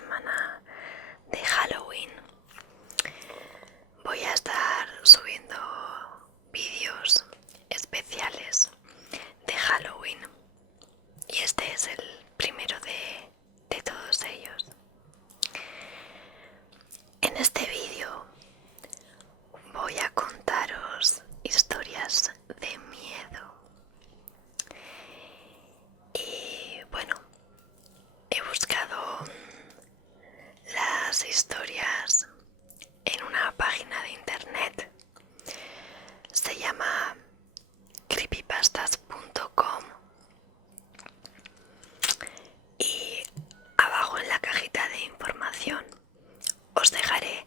semana de Halloween. Voy a estar subiendo vídeos especiales de Halloween y este es el primero de todos ellos. En este vídeo voy a contaros historias de miedo y bueno, he buscado las historias en una página de internet. Se llama creepypastas.com y abajo en la cajita de información os dejaré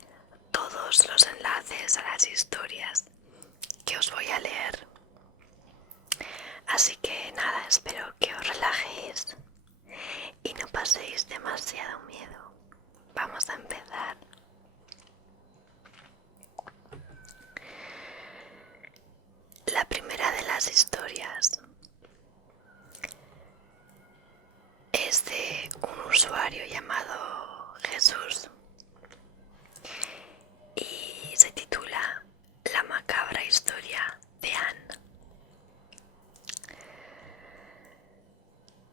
todos los enlaces a las historias que os voy a leer. Así que nada, espero que os relajéis y no paséis demasiado miedo. Vamos a empezar. La primera de las historias es de un usuario llamado Jesús y se titula La macabra historia de Anne.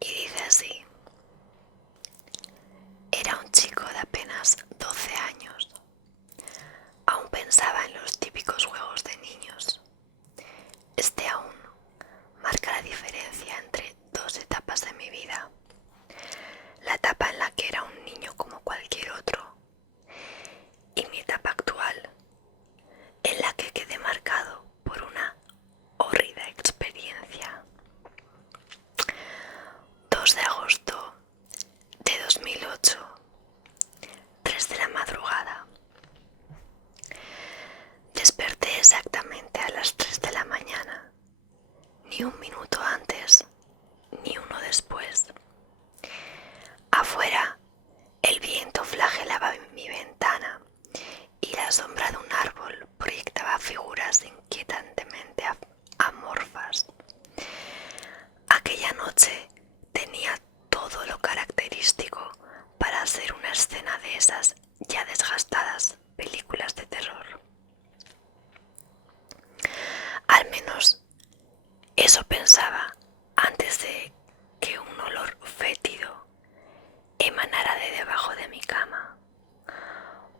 Y dice así: era un chico de apenas 12 años. Aún pensaba en los típicos juegos de niños. Este aún marca la diferencia entre dos etapas de mi vida. La etapa en la que era un niño como cualquier otro y mi etapa actual, en la que quedé marcado por una horrida experiencia. 2 de agosto de 2008, 3 de la madrugada. Desperté exactamente a las 3 de la mañana, ni un minuto antes, ni uno después. Afuera, el viento flagelaba en mi ventana y la sombra de un árbol proyectaba figuras inquietantemente amorfas. Aquella noche tenía todo lo característico para ser una escena de esas ya desgastadas películas de terror. Al menos eso pensaba antes de que un olor fétido emanara de debajo de mi cama.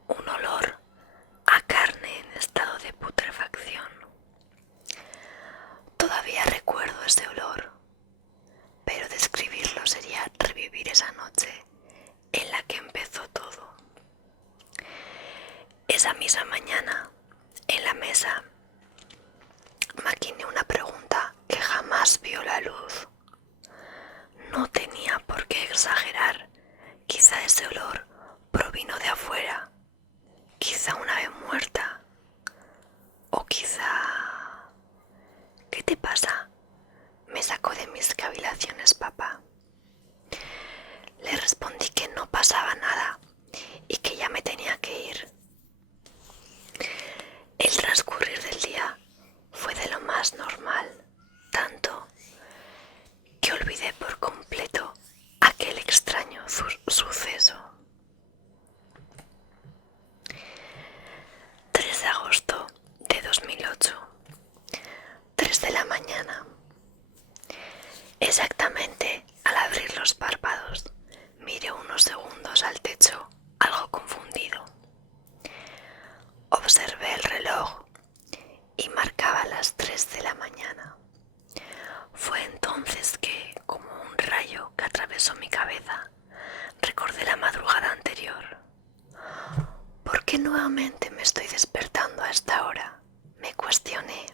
Un olor a carne en estado de putrefacción. Todavía recuerdo ese olor, pero describirlo sería revivir esa noche en la que empezó todo. Esa misma mañana, en la mesa, maquiné una pregunta que jamás vio la luz. No tenía por qué exagerar. Quizá ese olor provino de afuera, quizá una ave muerta, o quizá... ¿Qué te pasa?, me sacó de mis cavilaciones papá. Le respondí que no pasaba nada y que ya me tenía que ir. El transcurrir del día fue de lo más normal, tanto que olvidé por completo aquel extraño suceso. 3 de agosto de 2008, 3 de la mañana. Exactamente al abrir los párpados, miré unos segundos al techo, algo confundido. Observé el reloj y marcaba las 3 de la mañana. Fue entonces que, como un rayo que atravesó mi cabeza, recordé la madrugada anterior. ¿Por qué nuevamente me estoy despertando a esta hora?, me cuestioné,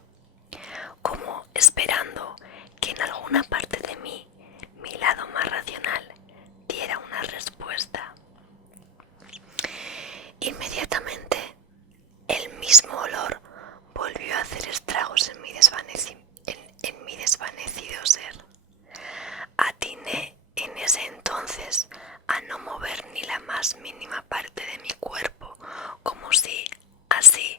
como esperando que en alguna parte de mí, mi lado más racional, diera una respuesta. Inmediatamente, el mismo olor volvió a hacer estragos en mi desvanecido ser. Atiné en ese entonces a no mover ni la más mínima parte de mi cuerpo, como si así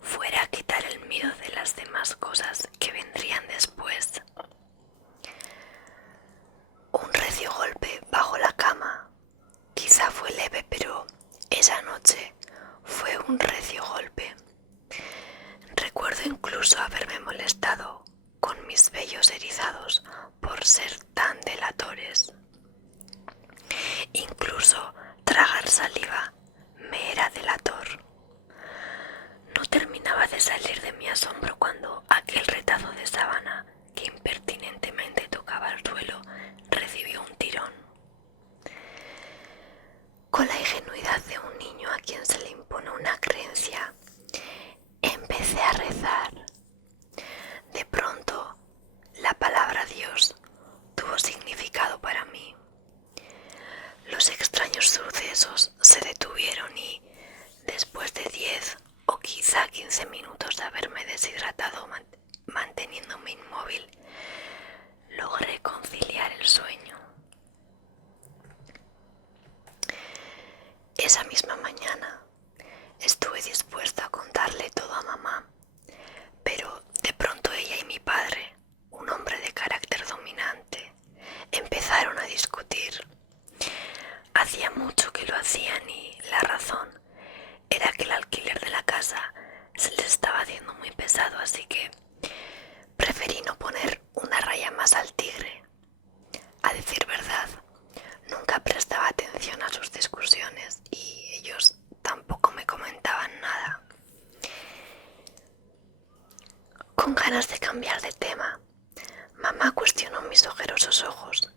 fuera a quitar el miedo de las demás cosas que vendrían después. Un recio golpe bajo la cama, quizá fue leve Esa noche fue un recio golpe. Recuerdo incluso haberme molestado con mis vellos erizados por ser tan delatores. Incluso tragar saliva me era delator. No terminaba de salir de mi asombro cuando aquel retazo de sábana que impertinentemente tocaba el suelo recibió un tirón. Con la ingenuidad de un niño a quien se le impone una creencia, empecé a rezar. De pronto, la palabra Dios tuvo significado para mí. Los extraños sucesos se detuvieron y, después de 10 o quizá 15 minutos de haberme deshidratado manteniéndome inmóvil, logré conciliar el sueño. Esa misma mañana estuve dispuesta a contarle todo a mamá, pero de pronto ella y mi padre, un hombre de carácter dominante, empezaron a discutir. Hacía mucho que lo hacían y la razón era que el alquiler de la casa se les estaba haciendo muy pesado, así que preferí no poner una raya más al tigre. A decir verdad, nunca prestaba atención a sus discusiones y ellos tampoco me comentaban nada. Con ganas de cambiar de tema, mamá cuestionó mis ojerosos ojos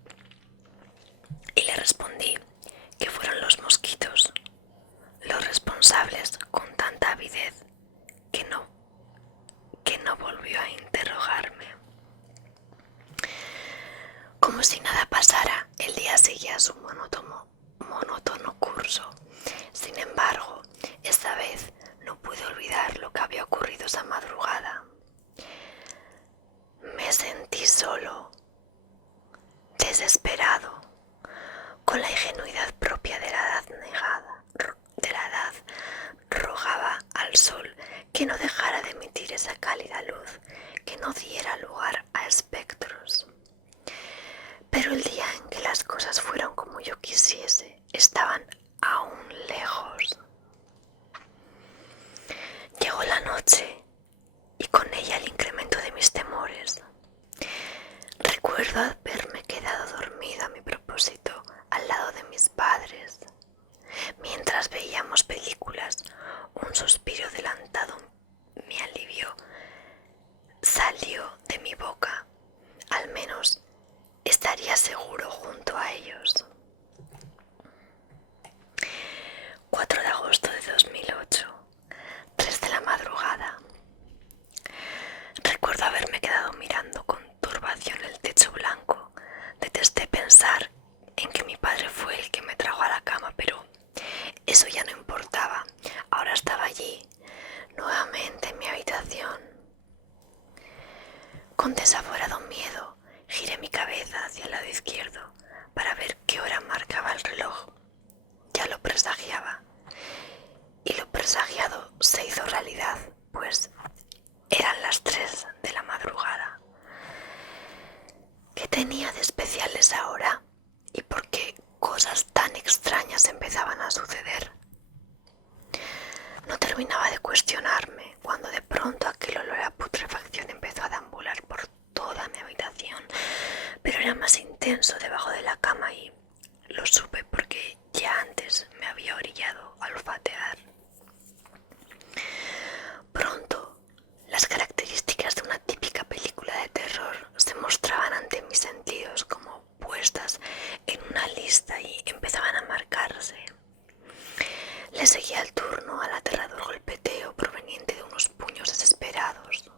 y le respondí que fueron los mosquitos los responsables con tanta avidez que no volvió a interrogarme. Como si nada pasara, el día seguía su monótono curso. Sin embargo, esta vez no pude olvidar lo que había ocurrido esa madrugada. Me sentí solo, desesperado, con la ingenuidad propia de la edad negada, rogaba al sol que no dejara de emitir esa cálida luz, que no diera lugar a espectros. Pero el día en que las cosas fueron como yo quisiese, estaban aún lejos. Llegó la noche y con ella el incremento de mis temores. Recuerdo haberme quedado dormida a mi propósito al lado de mis padres. Mientras veíamos películas, un suspiro adelantado me alivió. Salió de mi boca. Al menos estaría seguro junto a ellos. 4 de agosto de 2008, 3 de la madrugada. Recuerdo haberme quedado mirando con turbación el techo blanco. Detesté pensar en que mi padre fue el que me trajo a la cama, pero eso ya no importaba. Ahora estaba allí, nuevamente en mi habitación. Con desaforado miedo, giré mi cabeza hacia el lado izquierdo para ver qué hora marcaba el reloj. Ya lo presagiaba. Y lo presagiado se hizo realidad, pues eran las 3 de la madrugada. ¿Qué tenía de especial esa hora? ¿Y por qué cosas tan extrañas empezaban a suceder? No terminaba de cuestionarme cuando de pronto aquel olor a putrefacción empezó a deambular por toda mi habitación, pero era más intenso debajo de la cama y lo supe porque ya antes me había orillado a olfatear. Pronto, las características de una típica película de terror se mostraban ante mis sentidos como puestas en una lista y empezaban a marcarse. Le seguía el turno al aterrador golpeteo proveniente de unos puños desesperados.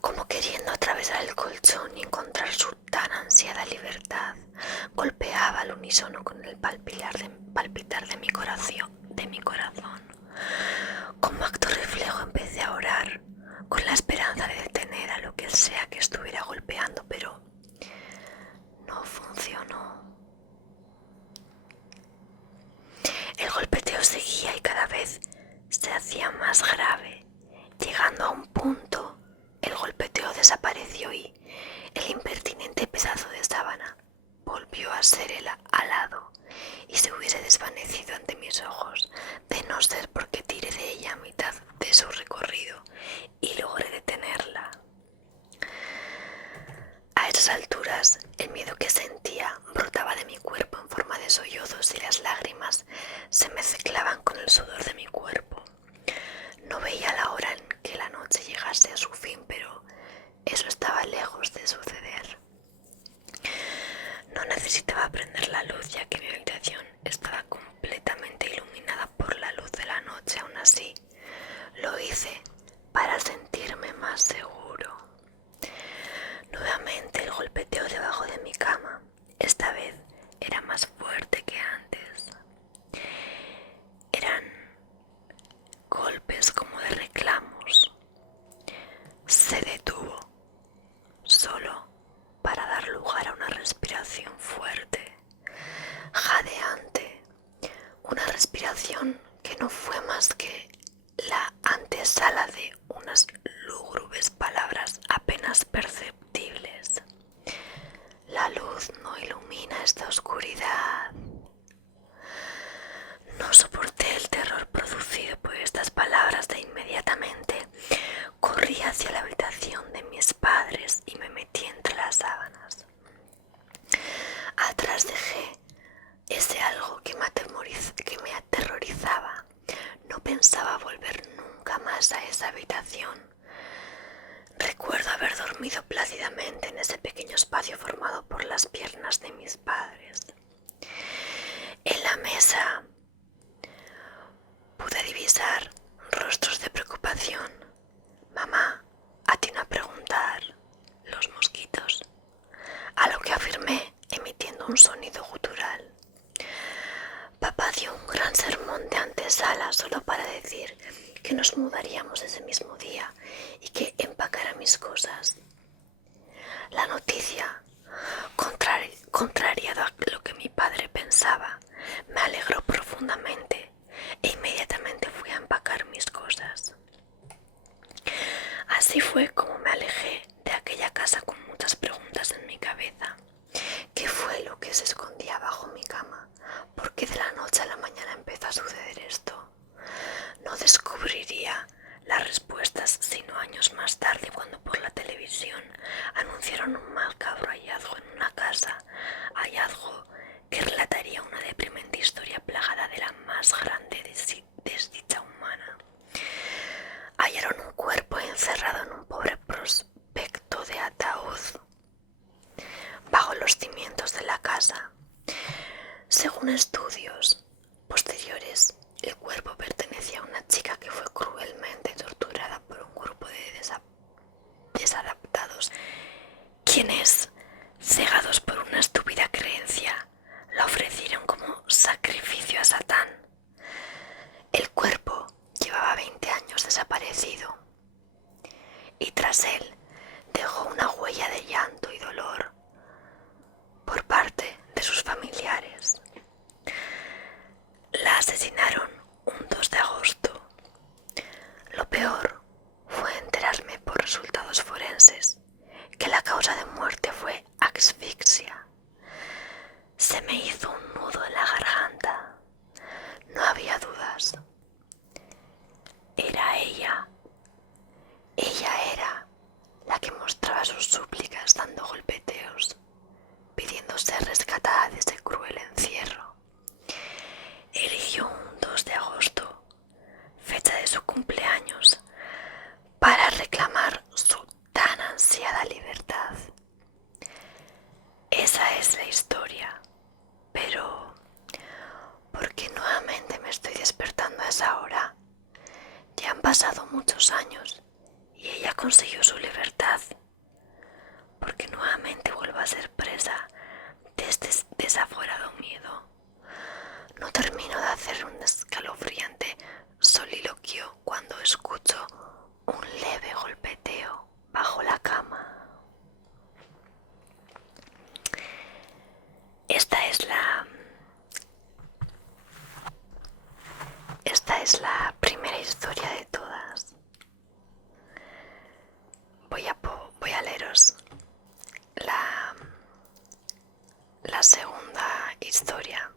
Como queriendo atravesar el colchón y encontrar su tan ansiada libertad, golpeaba al unísono con el palpitar de mi corazón. Como acto reflejo empecé a orar, con la esperanza de detener a lo que sea que estuviera golpeando, pero no funcionó. El golpeteo seguía y cada vez se hacía más grave. Llegando a un punto, el golpeteo desapareció y el impertinente pedazo de sábana volvió a ser el alado y se hubiese desvanecido ante mis ojos, de no ser porque tiré de ella a mitad de su recorrido y logré detenerla. A esas alturas, el miedo que sentía brotaba de mi cuerpo en forma de sollozos y las lágrimas se mezclaban con el sudor de mi cuerpo. No veía la hora en que la noche llegase a su fin, pero eso estaba lejos de suceder. No necesitaba prender la luz, ya que mi habitación estaba completamente iluminada por la luz de la noche. Aún así, lo hice para sentirme más seguro. Nuevamente el golpeteo debajo de mi cama. Esta vez era más fuerte que antes. Eran golpes como de reclamos. Se detuvo, solo para dar lugar a una respiración fuerte, jadeante, una respiración que no fue más que la antesala de unas lúgubres palabras apenas perceptibles. La luz no ilumina esta oscuridad. No soporté el terror producido por estas palabras. De inmediatamente corrí hacia la habitación de mis padres y me metí entre las sábanas. Atrás dejé ese algo que me aterrorizaba. No pensaba volver nunca más a esa habitación. Recuerdo haber dormido plácidamente en ese pequeño espacio formado por las piernas de mis padres. En la mesa pude divisar rostros de preocupación. Mamá atinó a preguntar: ¿los mosquitos? A lo que afirmé, emitiendo un sonido gutural. Papá dio un gran sermón de antesala solo para decir que nos mudaríamos ese mismo día y que empacara mis cosas. La noticia, contraria a lo que mi padre pensaba, me alegró profundamente e inmediatamente fui a empacar mis cosas. Así fue como me alejé de aquella casa con muchas preguntas en mi cabeza. ¿Qué fue lo que se escondía bajo mi cama? ¿Por qué de la noche a la mañana empezó a suceder esto? No descubriría las respuestas sino años más tarde, cuando por la televisión anunciaron un macabro hallazgo en una casa, hallazgo que relataría una deprimente historia plagada de la más grande desdicha humana. Hallaron un cuerpo encerrado en un pobre prospecto de ataúd bajo los cimientos de la casa. Según estudios posteriores, el cuerpo pertenecía a una chica que fue cruelmente torturada por un grupo de desadaptados, quienes, cegados por una estúpida creencia, la ofrecieron como sacrificio a Satán. El cuerpo llevaba 20 años desaparecido y tras él dejó una huella de llanto y dolor por parte de sus familiares. La asesinaron un 2 de agosto. Lo peor fue enterarme por resultados forenses que la causa de muerte fue asfixia. Se me hizo un nudo en la garganta. No había dudas. Era ella. Ella era la que mostraba sus súplicas dando golpeteos, pidiendo ser rescatada de ese cruel encierro. Eligió un 2 de agosto, fecha de su cumpleaños, para reclamar su tan ansiada libertad. Esa es la historia, pero ¿por qué nuevamente me estoy despertando a esa hora? Ya han pasado muchos años y ella consiguió su libertad. Porque nuevamente vuelvo a ser presa de este desaforado miedo. No termino de hacer un escalofriante soliloquio cuando escucho un leve golpeteo bajo la cama. Esta es la primera historia de todas. Voy a leeros la segunda historia.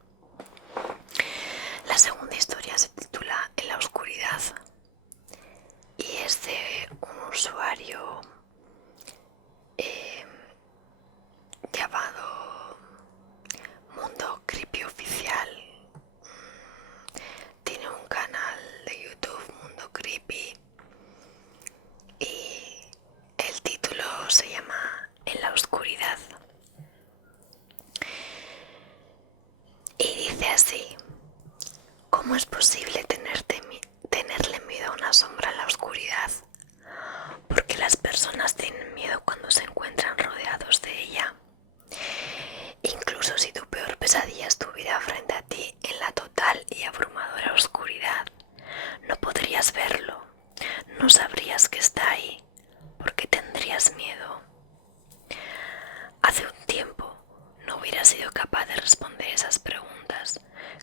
Dice así: ¿cómo es posible tenerle miedo a una sombra en la oscuridad? Porque las personas tienen miedo cuando se encuentran rodeados de ella. Incluso si tu peor pesadilla estuviera frente a ti en la total y abrumadora oscuridad, no podrías verlo, no sabrías que está ahí, porque tendrías miedo. Hace un tiempo no hubiera sido capaz de responder esas preguntas.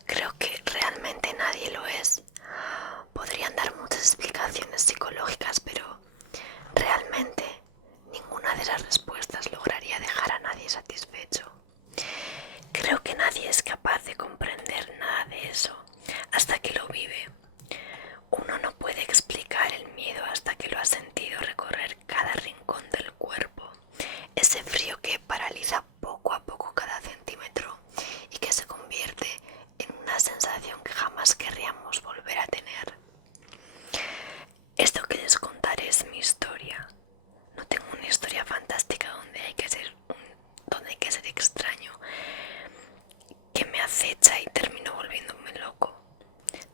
Creo que realmente nadie lo es. Podrían dar muchas explicaciones psicológicas, pero realmente ninguna de esas respuestas lograría dejar a nadie satisfecho. Creo que nadie es capaz de comprender nada de eso hasta que lo vive. Uno no puede explicar el miedo hasta que lo ha sentido recorrer cada rincón del cuerpo. Ese frío que paraliza poco a poco cada centímetro y que se convierte en una sensación que jamás querríamos volver a tener. Esto que les contaré es mi historia. No tengo una historia fantástica donde hay que ser extraño, que me acecha y termino volviéndome loco.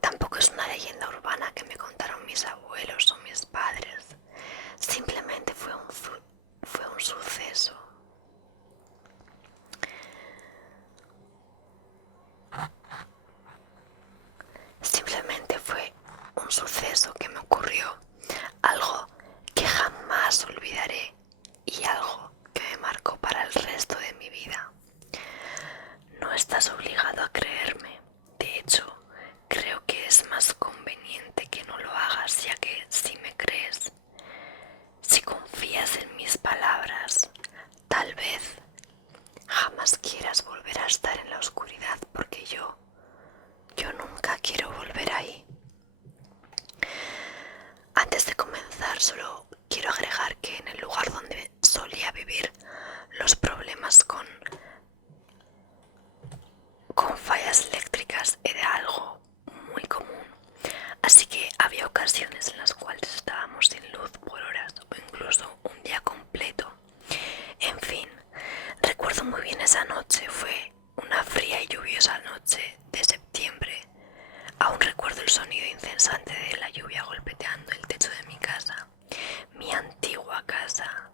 Tampoco es una leyenda urbana que me contaron mis abuelos o mis padres. Simplemente fue un suceso. Simplemente fue un suceso que me ocurrió, algo que jamás olvidaré y algo que me marcó para el resto de mi vida. No estás obligado a creerme. De hecho, creo que es más conveniente que no lo hagas, ya que si me crees, si confías en mis palabras, tal vez jamás quieras volver a estar en la oscuridad, porque yo nunca quiero volver ahí. Antes de comenzar, solo quiero agregar que en el lugar donde solía vivir, los problemas con fallas eléctricas era algo muy común. Así que había ocasiones en las cuales estábamos sin luz por horas o incluso un día completo. En fin, recuerdo muy bien esa noche. Fue una fría y lluviosa noche de septiembre. Aún recuerdo el sonido incesante de la lluvia golpeteando el techo de mi casa, mi antigua casa.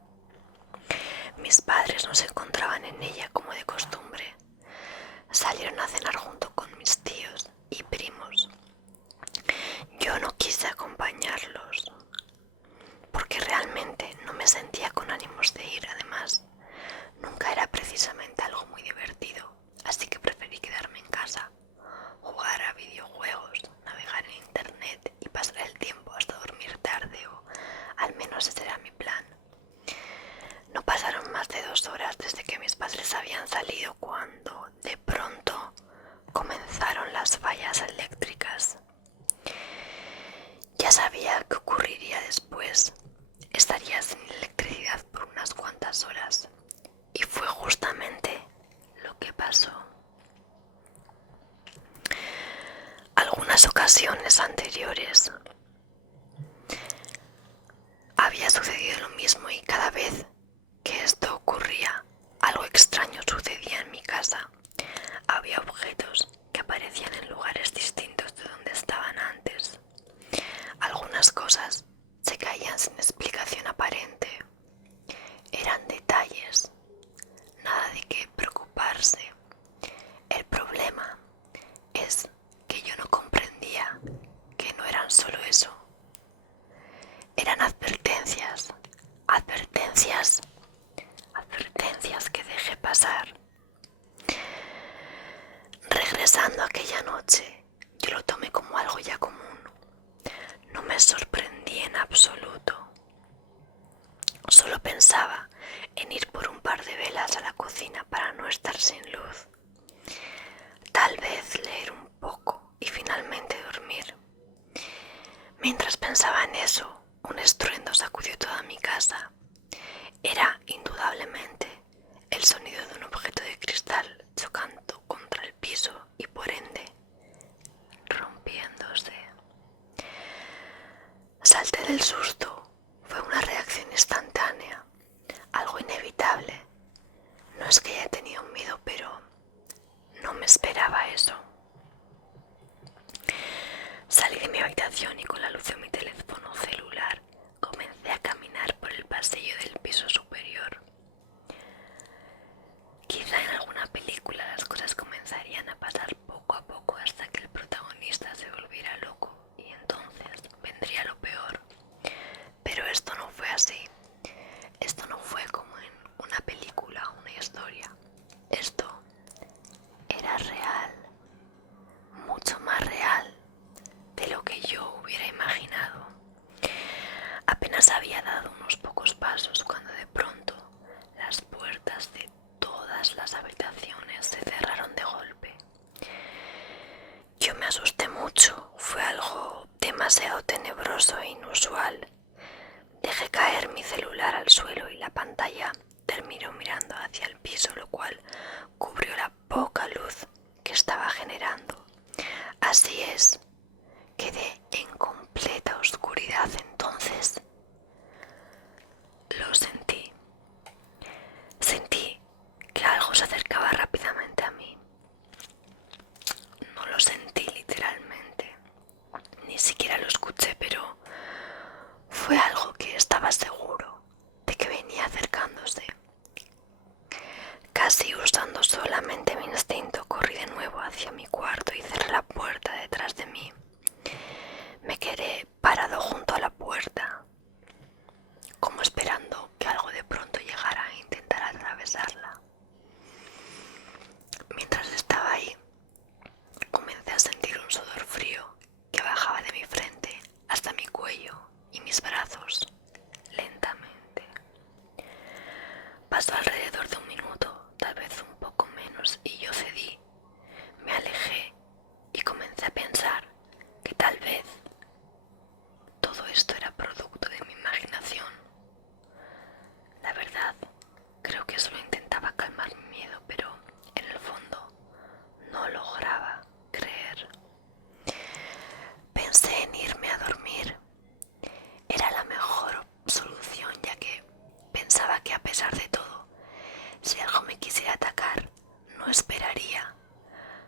Mis padres no se encontraban en ella como de costumbre. Salieron a cenar junto con mis tíos y primos. Yo no quise acompañarlos porque realmente no me sentía con ánimos de ir. Además, nunca era precisamente algo muy divertido, así que preferí quedarme en casa, jugar a videojuegos, navegar en internet y pasar el tiempo hasta dormir tarde, o al menos ese era mi plan. No pasaron más de 2 horas desde que mis padres habían salido cuando, de pronto, comenzaron las fallas eléctricas. Ya sabía qué ocurriría después. Estaría sin electricidad por unas cuantas horas. Y fue justamente lo que pasó. Algunas ocasiones anteriores había sucedido lo mismo y cada vez que esto ocurría, algo extraño sucedía en mi casa. Había objetos que aparecían en lugares distintos de donde estaban antes. Algunas cosas se caían sin explicación aparente. Eran detalles, nada de qué preocuparse. El problema es que yo no comprendía que no eran solo eso. Eran advertencias, advertencias que dejé pasar. Regresando a aquella noche, yo lo tomé como algo ya común. No me sorprendí en absoluto. Solo pensaba en ir por un par de velas a la cocina para no estar sin luz. Tal vez leer un poco y finalmente dormir. Mientras pensaba en eso, un estruendo sacudió toda mi casa. Era indudablemente el sonido de un objeto de cristal chocando contra el piso y por ende rompiéndose. Salté del susto. Fue una reacción instantánea, algo inevitable. No es que haya tenido miedo, pero no me esperaba eso. imaginación y con la luz de mi teléfono celular comencé a caminar por el pasillo del piso superior. Quizá en alguna película las cosas comenzarían a pasar poco a poco hasta que el protagonista se volviera loco y entonces vendría lo peor. Pero esto no fue así. Esto no fue como en una película o una historia. Esto era real, mucho más real de lo que yo hubiera imaginado. Apenas había dado unos pocos pasos cuando de pronto las puertas de todas las habitaciones se cerraron de golpe. Yo me asusté mucho, fue algo demasiado tenebroso e inusual. Dejé caer mi celular al suelo y la pantalla terminó mirando hacia el piso, lo cual cubrió la poca luz que estaba generando. Así es, quedé en completa oscuridad. Entonces lo sentí. Sentí que algo se acercaba rápidamente a mí. No lo sentí literalmente, ni siquiera lo escuché, pero fue algo que estaba seguro de que venía acercándose. Casi usando solamente mi instinto, corrí de nuevo hacia mi cuarto y cerré la puerta detrás de mí. Me quedé parado junto a la puerta, como esperando que algo de pronto llegara e intentara atravesarla. Mientras estaba ahí, comencé a sentir un sudor frío que bajaba de mi frente hasta mi cuello y mis brazos, lentamente. Pasó alrededor de un minuto, tal vez un poco menos, y yo cedí. Me alejé y comencé a pensar que tal vez todo esto era producto de mi imaginación. La verdad, creo que solo intentaba calmar mi miedo, pero en el fondo no lograba creer. Pensé en irme a dormir. Era la mejor solución, ya que pensaba que a pesar de todo, si algo me quisiera atacar, no esperaría.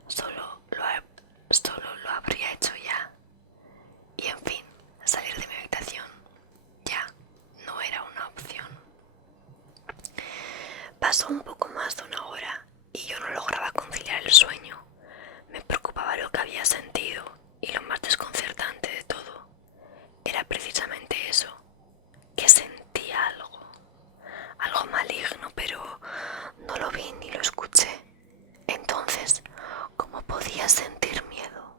Solo lo habría hecho ya. Y en fin, salir de mi habitación ya no era una opción. Pasó un poco más de una hora y yo no lograba conciliar el sueño. Me preocupaba lo que había sentido y lo más desconcertante de todo era precisamente eso, que sentía algo maligno, pero no lo vi ni lo escuché. Entonces, ¿cómo podía sentir miedo?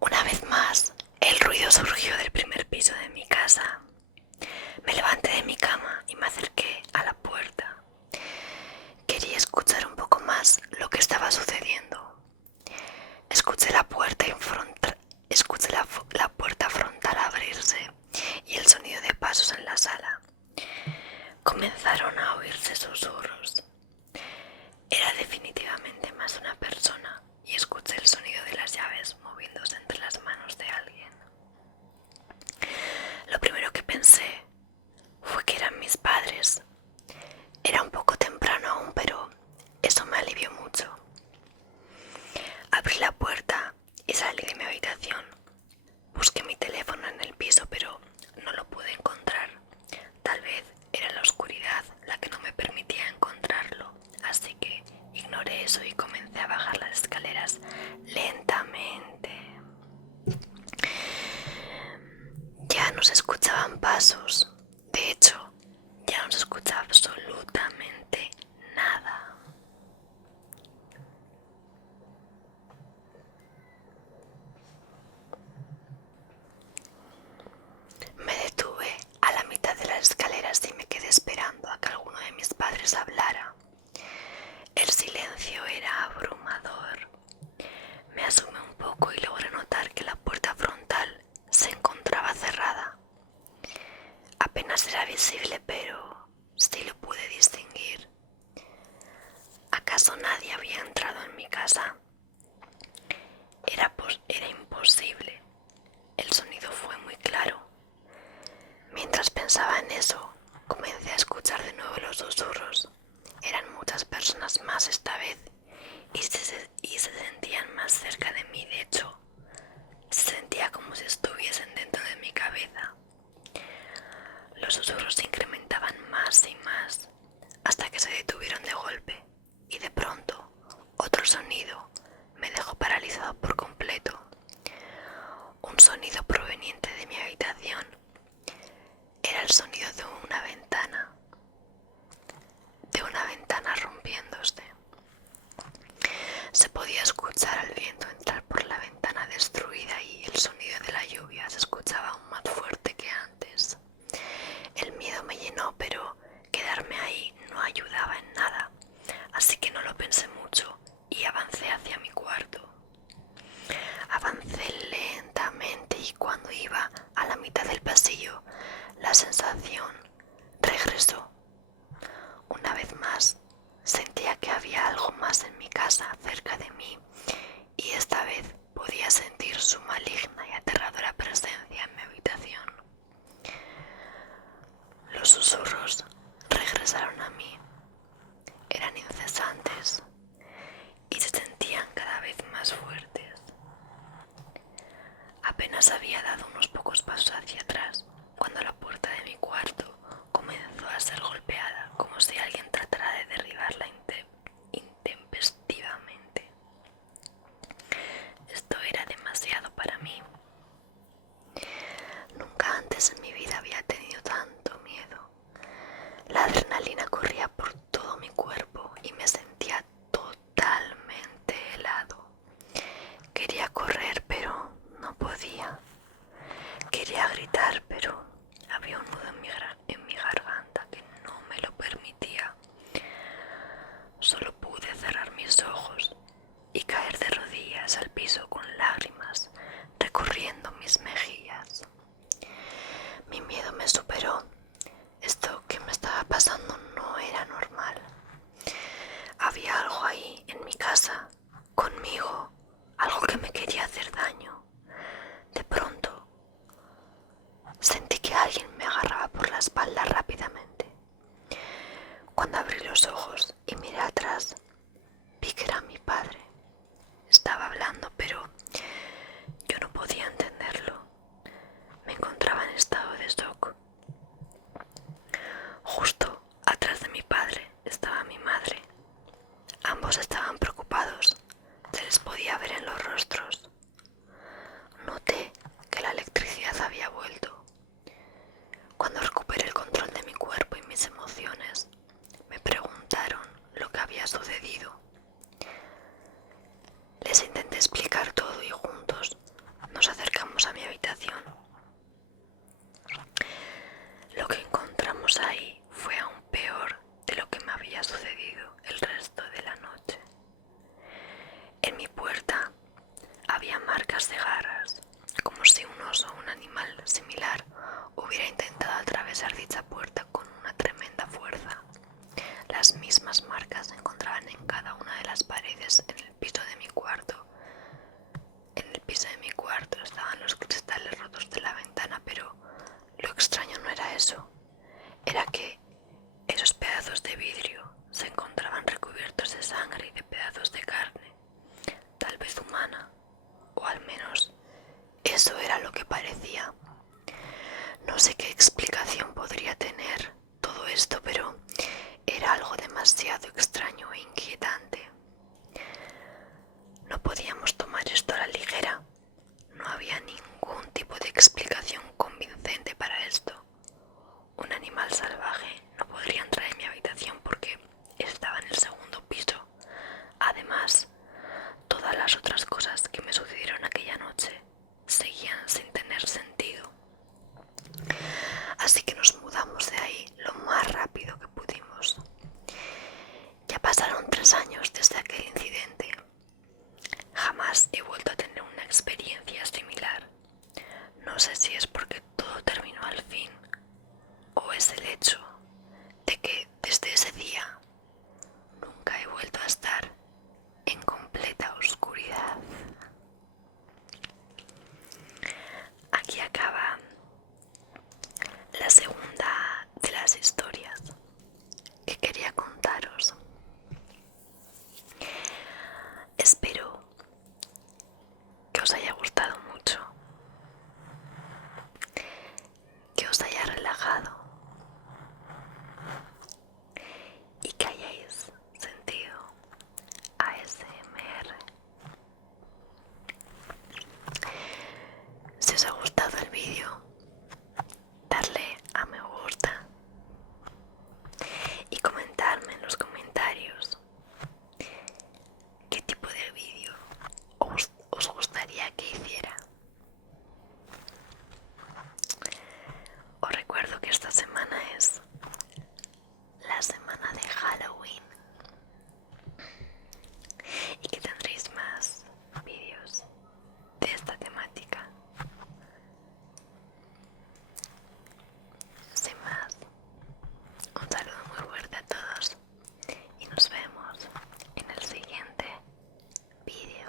Una vez más, el ruido surgió del primer piso de mi casa. Me levanté de mi cama y me acerqué a la puerta. Quería escuchar un poco más lo que estaba sucediendo. Escuché la puerta frontal abrirse y el sonido de pasos en la sala. Comenzaron a oírse susurros. Era definitivamente más una persona y escuché el sonido de las llaves moviéndose entre las manos de alguien. Lo primero que pensé fue que eran mis padres. Era un poco temprano aún, pero eso me alivió mucho. Abrí la puerta y salí de mi habitación. Busqué mi teléfono en el piso, pero no lo pude encontrar. Tal vez era la oscuridad la que no me permitía encontrarlo, así que ignoré eso y comencé a bajar las escaleras lentamente. Ya no se escuchaban pasos. De hecho, ya no se escuchaba absolutamente nada. Me detuve a la mitad de las escaleras y me quedé esperando a que alguno de mis padres hablara. El silencio era abrumador. Me asomé un poco y logré notar que la puerta frontal se encontraba cerrada. Apenas era visible, pero sí lo pude distinguir. ¿Acaso nadie había entrado en mi casa? Era imposible. El sonido fue muy claro. Mientras pensaba en eso, comencé a escuchar de nuevo los susurros. Eran muchas personas más esta vez y se sentían más cerca de mí. De hecho, se Se podía escuchar al viento entrar por la ventana destruida y el sonido de la lluvia se escuchaba aún más fuerte que antes. El miedo me llenó, pero quedarme ahí no ayudaba en nada, así que no lo pensé mucho y avancé hacia mi cuarto. Avancé lentamente y cuando iba a la mitad del pasillo, la sensación regresó. Una vez más, sentía que había algo más en mi casa cerca de mí y esta vez podía sentir su maligna y aterradora presencia en mi habitación. Los susurros regresaron a mí. Eran incesantes y se sentían cada vez más fuertes. Apenas había dado unos pocos pasos hacia atrás cuando la puerta de mi cuarto comenzó a ser golpeada como si alguien tratara de derribarla intempestivamente. Esto era demasiado para mí. Nunca antes en mi vida había tenido tanto miedo. La adrenalina corría por todo mi cuerpo y me sentía totalmente helado. Quería correr, pero no podía. Quería gritar, pero había un nudo en mi garganta que no me lo permitía. Solo pude cerrar mis ojos y caer de rodillas al piso con lágrimas recorriendo mis mejillas. Mi miedo me superó. Esto que me estaba pasando no era normal. Había algo ahí en mi casa, conmigo, algo que me quería hacer daño. De pronto, sentí que alguien me agarraba por la espalda rápidamente. Cuando abrí los ojos y miré atrás, vi que era mi padre. Estaba hablando, pero yo no podía entenderlo. Me encontraba en estado de shock. Justo atrás de mi padre estaba mi madre. Ambos estaban preocupados. Se les podía ver en los rostros. Noté que la electricidad había vuelto. Cuando recuperé el control de mi cuerpo y mis emociones, me preguntaron lo que había sucedido. Les intenté explicar todo y juntos nos acercamos a mi habitación. Lo que encontramos ahí fue aún peor de lo que me había sucedido el resto de la noche. En mi puerta había marcas de garras, como si un oso o un animal similar hubiera intentado atravesar dicha puerta con una tremenda fuerza. Las mismas marcas se encontraban en cada una de las paredes en el piso de mi cuarto. En el piso de mi cuarto estaban los cristales rotos de la ventana, pero lo extraño no era eso. Era que esos pedazos de vidrio se encontraban recubiertos de sangre y de pedazos de carne, tal vez humana, o al menos eso era lo que parecía. No sé qué explicación podría tener todo esto, pero era algo demasiado extraño e inquietante. No podíamos tomar esto a la ligera. No había ningún tipo de explicación convincente para esto. Un animal salvaje no podría entrar en mi habitación porque estaba en el segundo piso. Además, todas las otras cosas que me sucedieron aquella noche seguían sin tener sentido. Así que nos mudamos de ahí lo más rápido que pudimos. Ya pasaron 3 años desde aquel incidente. Jamás he vuelto a tener una experiencia similar. No sé si es porque todo terminó al fin o es el hecho de que desde ese día nunca he vuelto a estar en completa oscuridad. Aquí acaba la segunda de las historias que quería contaros. Espero envidia.